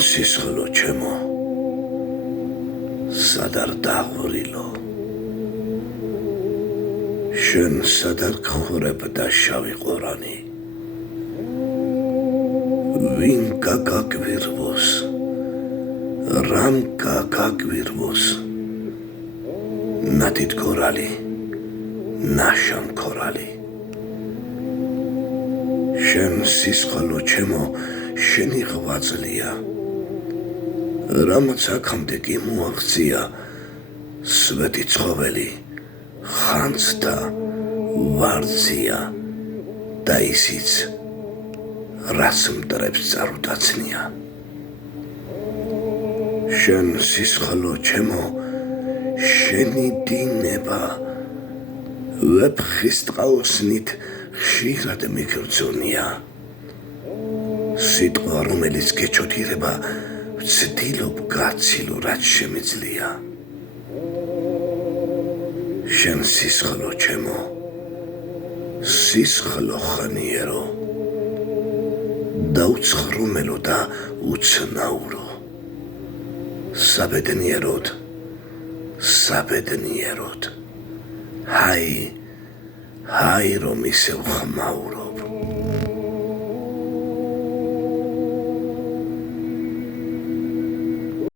სისხლო ჩემო სად არ დაღვრილო შენ სად არ გხურებდა შავი ყორანი ვინ გაგაგვირვოს რამ გაგაგვირვოს ნათით ქორალი ნაშან ქორალი შენ სისხლო ჩემო შენი ღვაწლია რამაც აქამდე გიმოაღწია სვეტი ცხოველი ხანძთა ვარძია და ისიც რაც მტრებს წარუდაცნია შენ სისხლო ჩემო შენი დინება ვეფხის ტყაოსნით ხშირად მიგრძუნია სიტყვა რომელიც გეჩოთირება ვცდილობ გაცილო რაც შემიძლია შენ სისხლო ჩემო სისხლო ხანიერო და უცხრუმელო და უცნაურო საბედნიეროდ ჰაი რომ ისევ ხმაურო